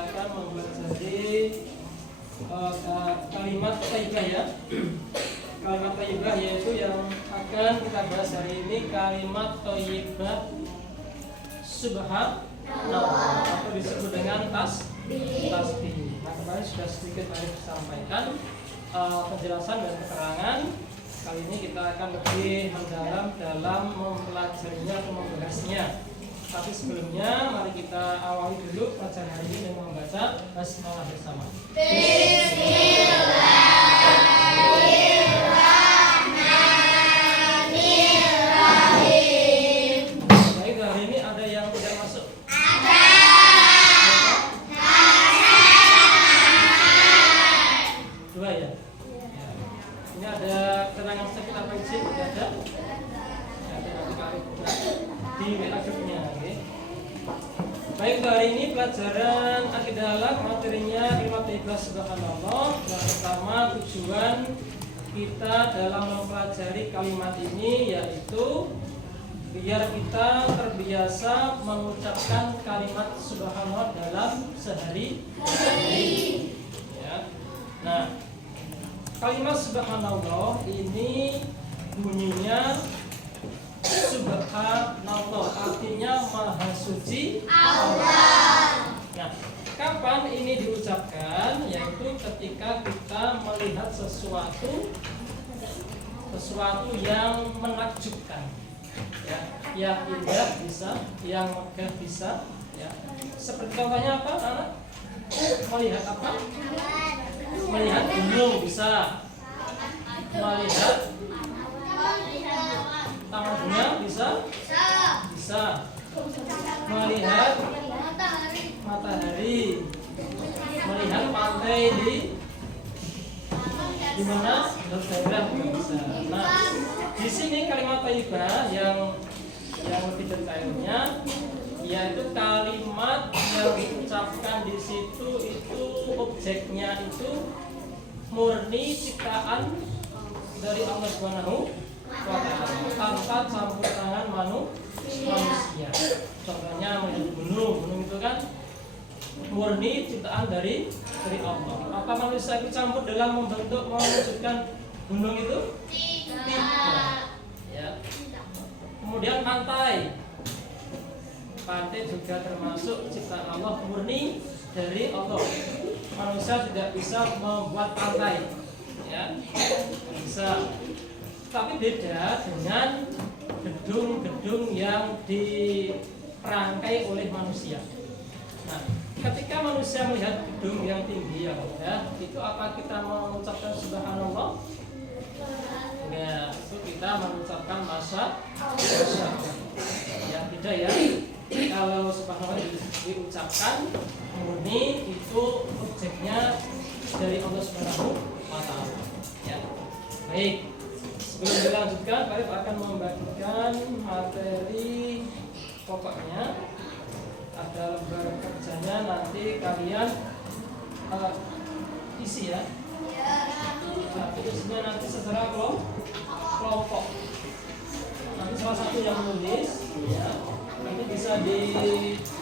akan mempelajari kalimat thayyibah ya. Kalimat thayyibah yaitu yang akan kita bahas hari ini kalimat thayyibah subhanallah atau disebut dengan tasbih. Nah, kemarin sudah sedikit Arif sampaikan penjelasan dan keterangan. Kali ini kita akan lebih mendalam dalam mempelajarinya atau membahasnya. Tapi sebelumnya mari kita awali dulu pelajaran hari ini dengan membaca basmalah bersama. Bismillahirrahmanirrahim. Baik, hari ini ada yang tidak masuk? Ada. Dua ya? Ini ada keterangan sakit apa izin? Tidak ada? Ada nanti kali di WA grupnya. Baik, hari ini pelajaran akidah halal, materinya kalimat thayyibah subhanallah. Yang pertama tujuan kita dalam mempelajari kalimat ini yaitu biar kita terbiasa mengucapkan kalimat subhanallah dalam sehari. Ya. Nah, kalimat subhanallah ini bunyinya subhanallah, artinya maha suci Allah. Nah, kapan ini diucapkan? Yaitu ketika kita melihat sesuatu yang menakjubkan, ya, yang indah bisa, yang megah bisa, ya. Seperti contohnya apa, anak? Melihat apa? Melihat gunung bisa, melihat taman bunga bisa, melihat matahari, melihat pantai di mana daerah bisa. Nah, di sini kalimat thayyibah yang lebih detailnya yaitu kalimat yang diucapkan di situ itu objeknya itu murni ciptaan dari Allah Subhanahu wa ta'ala tanpa campur tangan manusia. Contohnya melihat gunung itu kan murni ciptaan dari Allah. Apa manusia ikut campur dalam membentuk mewujudkan gunung itu? Tidak. Ya. Kemudian pantai juga termasuk ciptaan Allah, murni dari Allah. Manusia tidak bisa membuat pantai, ya, bisa. Tapi beda dengan gedung-gedung yang diperangkai oleh manusia. Nah, ketika manusia melihat gedung yang tinggi ya, itu apa kita mengucapkan subhanallah? Enggak, itu kita mengucapkan masa. Ya, tidak ya. Kalau subhanallah diucapkan murni itu objeknya dari Allah Subhanahu wa ta'ala. Ya. Baik. Sebelum dilanjutkan, Arif akan membagikan materi pokoknya. Ada lembar kerjanya, nanti kalian isi ya. Nah, isinya nanti secara kelompok. Nanti salah satu yang menulis, ya. Nanti bisa ditulis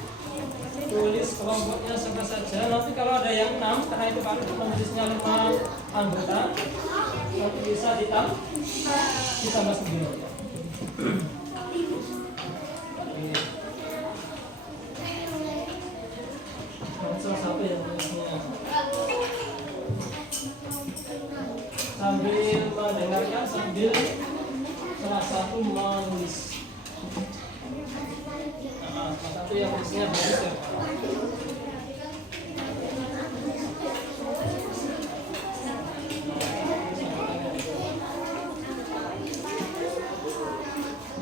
kelompoknya siapa saja. Nanti kalau ada yang 6, karena itu Pak Arif menulisnya 5 anggota, nanti bisa ditambah sendiri. Salah satu yang tulisnya sambil mendengarkan, sambil salah satu menulis. Salah satu yang tulisnya bagus ya.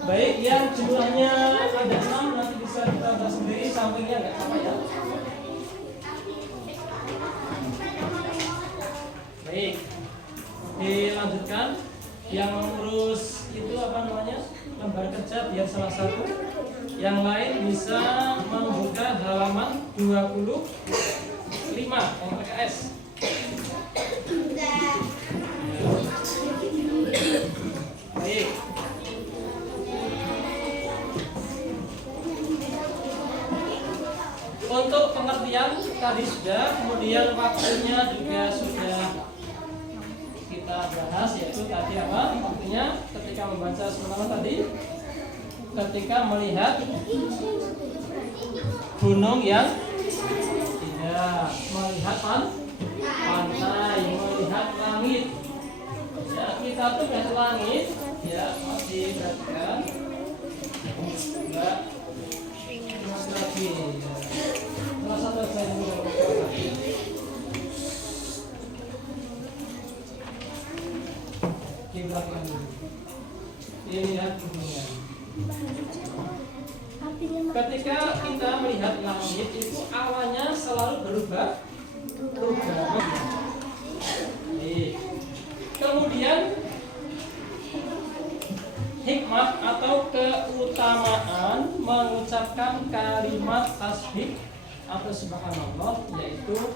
Baik, yang jumlahnya ada 6 nanti bisa ditambah sendiri, sampingnya nggak apa ya. Baik, dilanjutkan. Yang mengurus itu apa namanya, lembar kerja biar salah satu. Yang lain bisa membuka halaman 25 yang PKS. Baik. Untuk pengertian tadi sudah, kemudian waktunya juga sudah kita bahas, yaitu tadi apa? Waktunya ketika membaca sebentar tadi, ketika melihat gunung yang tidak, melihat pantai, melihat langit. Ya, kita tuh melihat langit, ya masih perhatikan. Enggak, terus lagi. Salah satu saya juga lagi. Di belakang ini lihat gunungnya. Ketika kita melihat langit itu awalnya selalu berubah. Kemudian hikmah atau keutamaan mengucapkan kalimat tasbih atau subhanallah, yaitu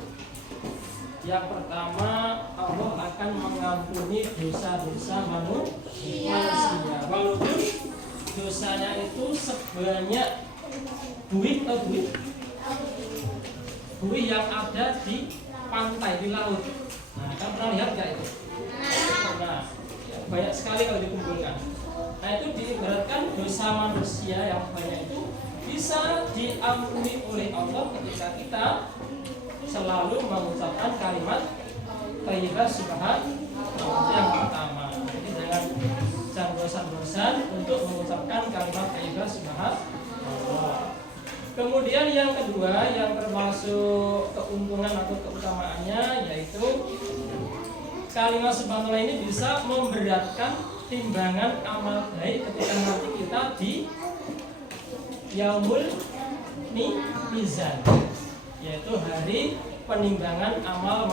yang pertama, Allah akan mengampuni dosa-dosa manusia walaupun dosanya itu sebanyak buih yang ada di pantai, di laut. Nah, kan pernah lihat gak itu? Nah, ya, banyak sekali kalau dikumpulkan. Nah, itu diibaratkan dosa manusia yang banyak itu bisa diampuni oleh Allah ketika kita selalu mengucapkan kalimat thayyibah subhanallah yang pertama. Jadi jangan bosan-bosan untuk mengucapkan kalimat thayyibah subhanallah. Kemudian yang kedua yang termasuk keuntungan atau keutamaannya, yaitu kalimat subhanallah ini bisa memberatkan timbangan amal baik ketika nanti kita di yaumul mizan, yaitu hari penimbangan amal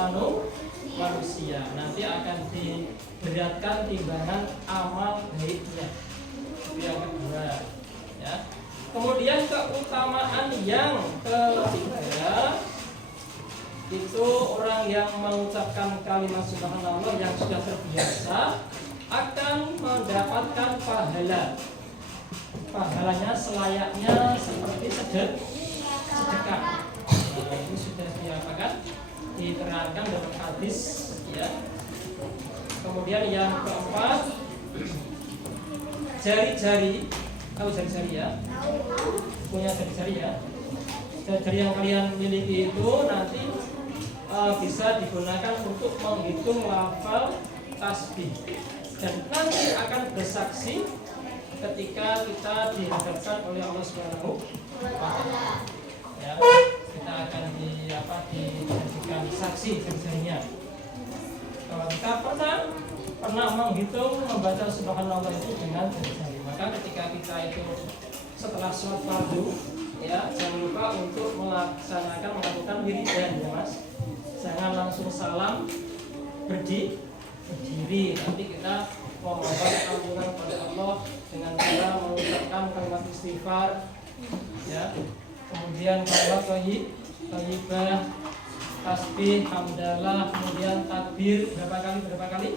manusia. Nanti akan diberatkan timbangan amal baiknya. Itu yang kedua, ya. Kemudian keutamaan yang ketiga, itu orang yang mengucapkan kalimat subhanallah yang sudah terbiasa akan mendapatkan pahalanya selayaknya seperti sedekah. Nah, ini sudah diapakan, diterangkan dalam hadis, ya. Kemudian yang keempat, jari-jari, tahu jari-jari ya? Punya jari-jari ya? Jari-jari yang kalian miliki itu nanti bisa digunakan untuk menghitung lafal tasbih, dan nanti akan bersaksi ketika kita dihadapkan oleh Allah Subhanahu wa Ta'ala. Ya, kita akan dijadikan saksi jari-jarinya. Kalau kita pernah menghitung membaca subhanallah itu dengan jari-jari, maka ketika kita itu setelah sholat fardu, ya jangan lupa untuk melakukan wiridan, ya mas. Jangan langsung salam berdiri, nanti kita memohon ampunan kepada Allah dengan cara mengucapkan kalimat istighfar, ya. Kemudian kalimat thayyibah, tasbih, hamdalah, kemudian takbir berapa kali?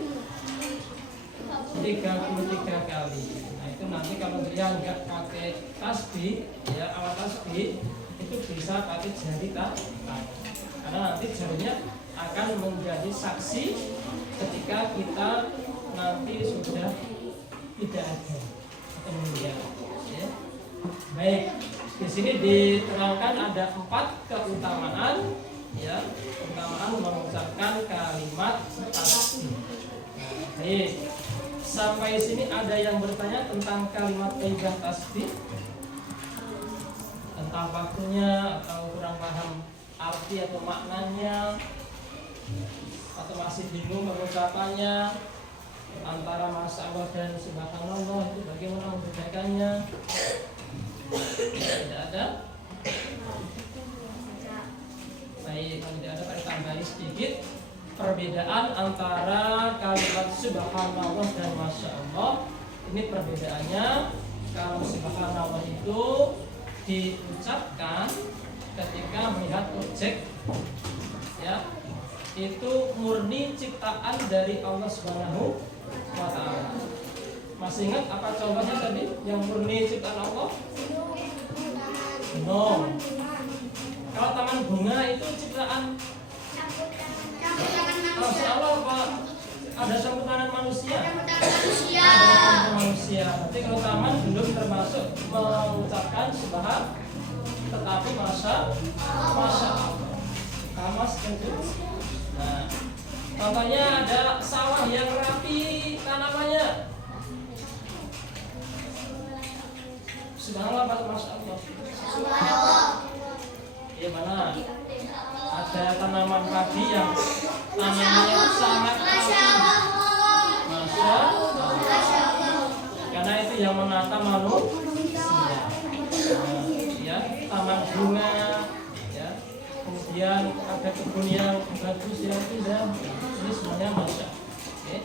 33 kali. Nah, itu nanti kalau dia nggak pakai tasbih, ya alat tasbih itu bisa pakai jari tangan, karena nanti jarinya akan menjadi saksi ketika kita nanti sudah tidak ada atau meninggal. Ya. Baik, di sini diterangkan ada 4 keutamaan, ya, keutamaan mengucapkan kalimat tasbih. Baik, sampai sini ada yang bertanya tentang kalimat thayyibah tasbih, tentang waktunya atau kurang paham arti atau maknanya, atau masih bingung mengucapannya antara masyaallah dan subhanallah itu bagaimana membedakannya? Tidak ada? Baik, kalau tidak ada kita tambahin sedikit perbedaan antara kalimat subhanallah dan masyaallah. Ini perbedaannya, kalau subhanallah itu diucapkan ketika melihat objek, ya, itu murni ciptaan dari Allah Subhanahu wa Ta'ala. Masih ingat apa contohnya tadi yang murni ciptaan Allah? Gunung. Kalau taman bunga itu ciptaan Masya Allah, Pak. Ada campur tangan manusia. Ada manusia. Tapi kalau taman belum termasuk mengucapkan subhan, tetapi masya Allah. Kamas tentu. Nah, contohnya ada sawah yang rapi tanamannya. Subhanallah, masya Allah. Ya mana? Ada tanaman padi yang tanamnya sangat rapi. Masya Allah. Karena itu yang menata manusia. Nah, ya, taman bunga. Kemudian ada kebun yang bagus yang indah. Ini semuanya masya. Oke.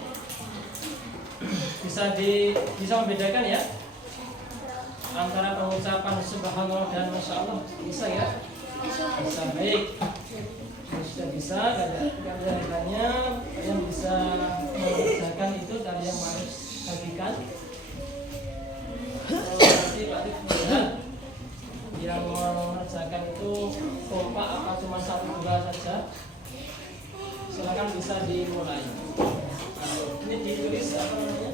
Bisa membedakan ya antara pengucapan subhanallah dan masya Allah. Bisa ya? Bisa. Baik. Sudah bisa. Kalian yang bisa mengerjakan itu kalian harus bagikan. Nanti Pak Tif yang mengerjakan itu kompak apa cuma 1-2 saja, silakan bisa dimulai. Ini ditulis apa namanya,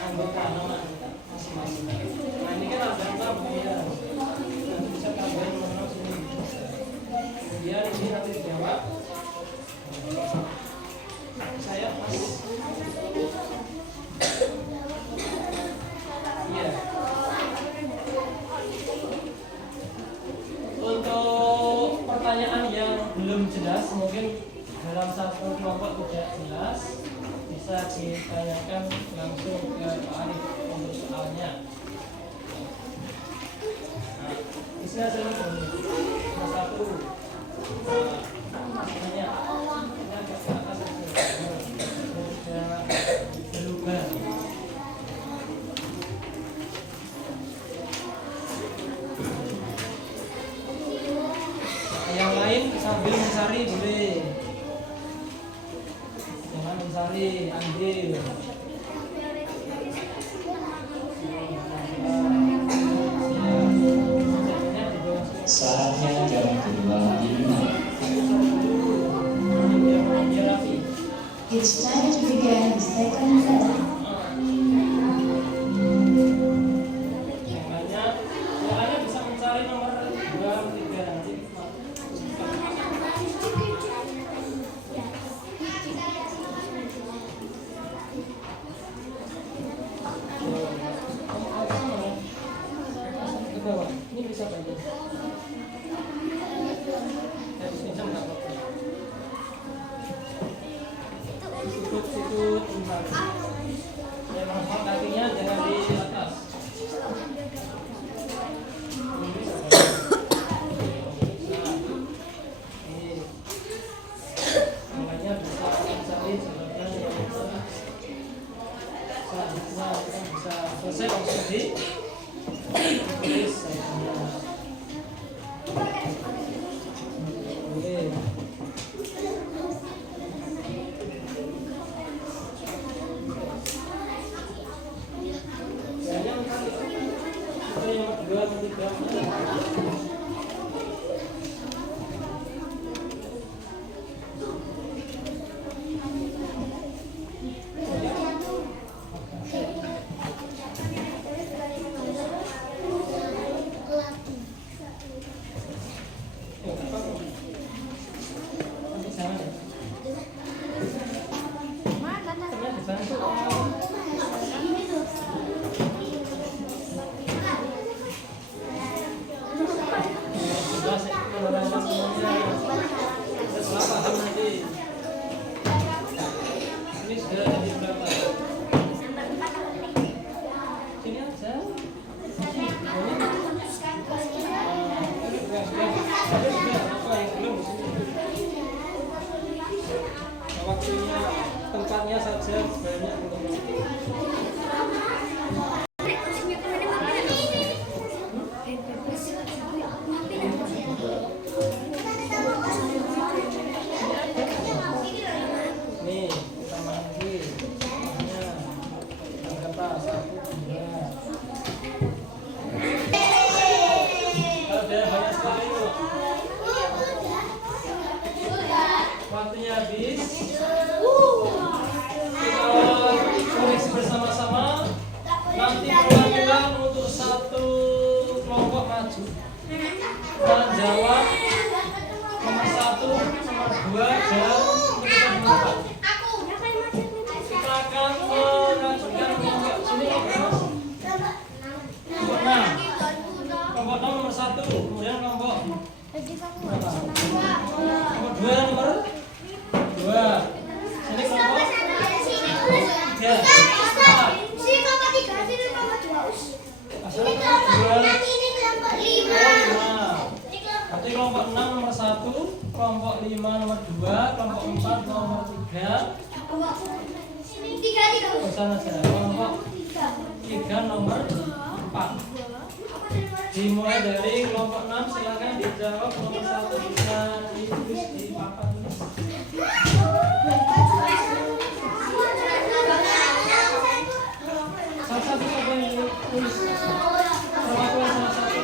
anggota, nama anggota masing-masing. Nah ini kan ada tamu ya, nanti bisa tambahin mengenal sini. Kemudian ini nanti dijawab. Saya Mas. Iya. Untuk pertanyaan yang belum jelas, mungkin dalam satu kelompok tidak jelas, bisa ditanyakan langsung ke Pak Arif untuk soalnya. Nah, istilah sini satu tanya ke atas berubah. Yang lain sambil mencari boleh, jangan mencari ambil. Saatnya jam kedua dimulai. It's time to begin the second lesson. Yang bisa mencari nomor 2, 3 nanti. Ini bisa saja. Sikut ya, mahal kakinya jangan di atas. Makanya bisa mencari jawaban yang selanjutnya kita bisa selesai konstruksi. Tulis waktunya, tempatnya saja sebanyak nih kita mandi anggota 1, 2. Kalau ada banyak sekali itu 2 dan menutup dengan 4. Kita akan melanjutkan kelompok sini kelompok 6. Kelompok 6 nomor 1, kemudian kelompok 2 nomor 2. Sini kelompok 3. 4. Asal kelompok 5. Berarti kelompok 6 nomor 1, kelompok 5 nomor 2, kelompok 4 nomor 3. Sana saja. Kelompok 3 nomor 4. Dimulai dari kelompok 6, silakan dijawab. Nomor 1 bisa ditulis di papan tulis. Salah satu siapa yang tulis? Perwakilan salah satu.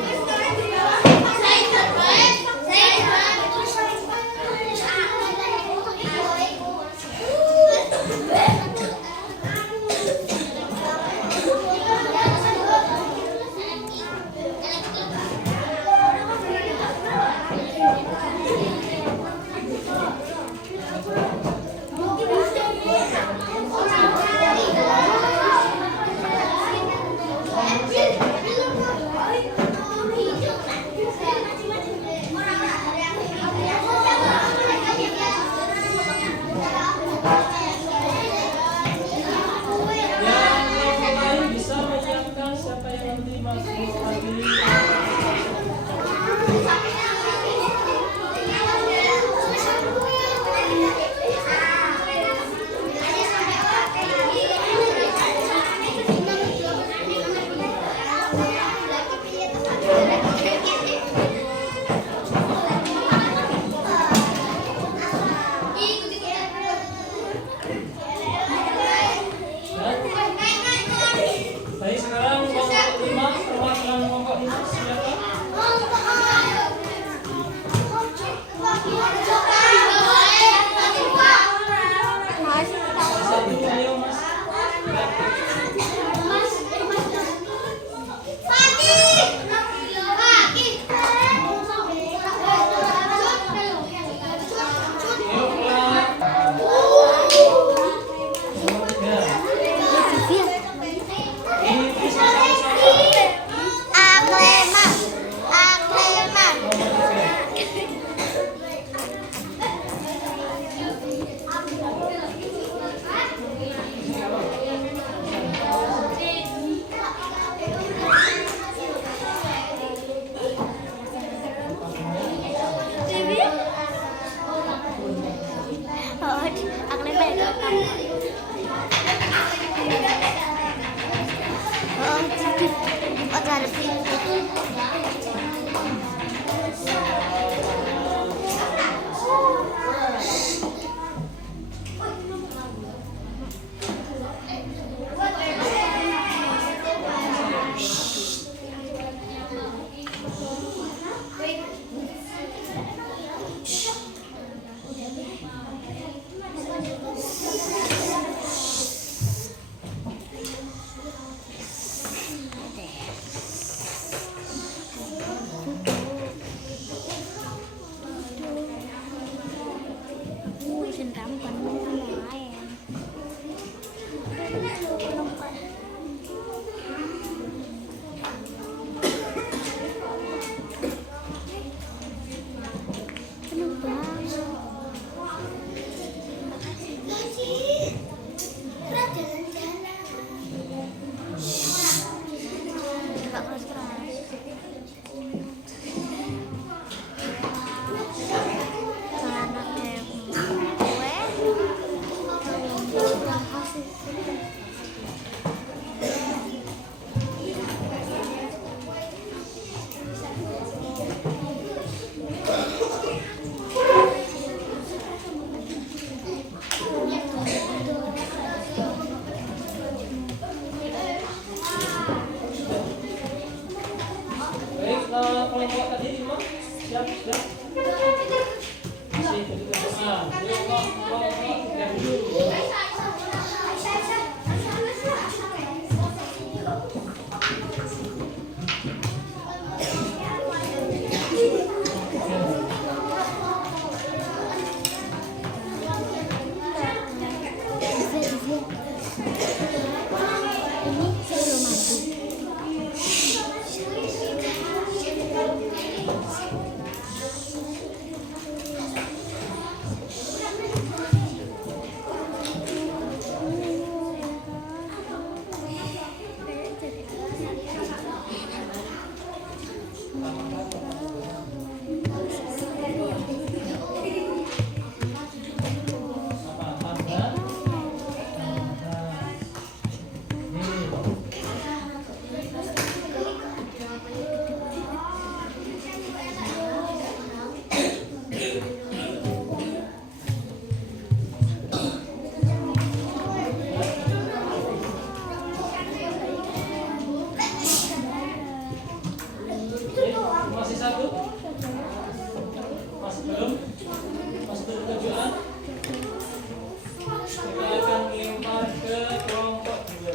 Baik, sekarang kelompok 5, perwakilan kelompok 5 silakan. Satu, ayo Mas. Pas tujuan kita akan melempar ke kelompok 2.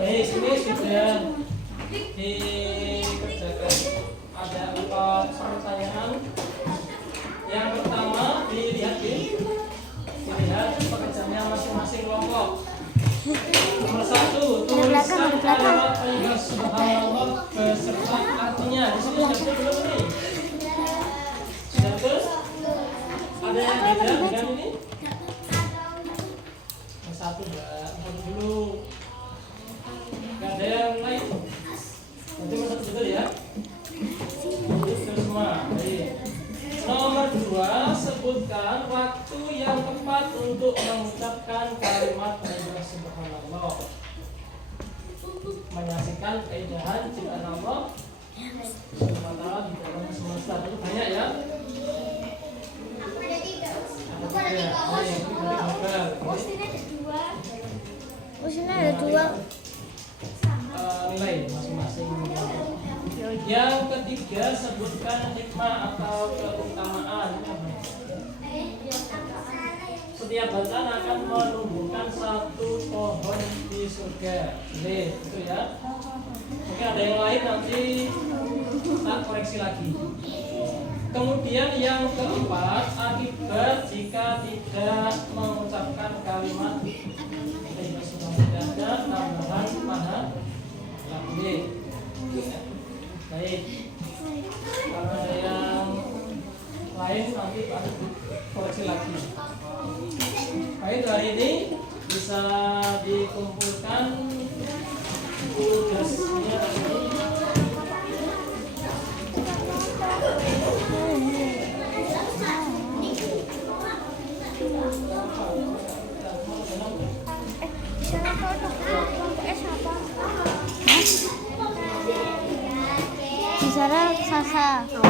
Baik, sini sudah dikerjakan. Ada 4 pertanyaan. Yang pertama dilihat pekerjaannya masing-masing kelompok. Nomor 1, tuliskan kalimat thayyibah subhanallah beserta artinya. Di sini sudah betul belum ini? Sudah betul? Ada yang beda dengan ini? Yang 1 enggak, dulu. Gak ada yang lain. Nanti masuk betul ya. Betul semua. Baik. Nomor 2, sebutkan waktu yang tepat untuk mengucapkan kalimat thayyibah subhanallah. Menyaksikan keindahan ciptaan Allah SWT di dalam semesta. Itu banyak ya. Sini ada 2. Nilai masing-masing. Yang ketiga, sebutkan hikmah atau keutamaan. Setiap bacaan akan menumbuhkan 1 pohon di surga. Itu ya. Oke, ada yang lain nanti tak koreksi lagi. Kemudian yang keempat, akibat jika tidak mengucapkan kalimat ada tambahan pahala. Baik. Kalau ada yang lain nanti ada koreksi lagi. Baik, hari ini bisa dikumpulkan tugasnya ini. Di sana Sasa.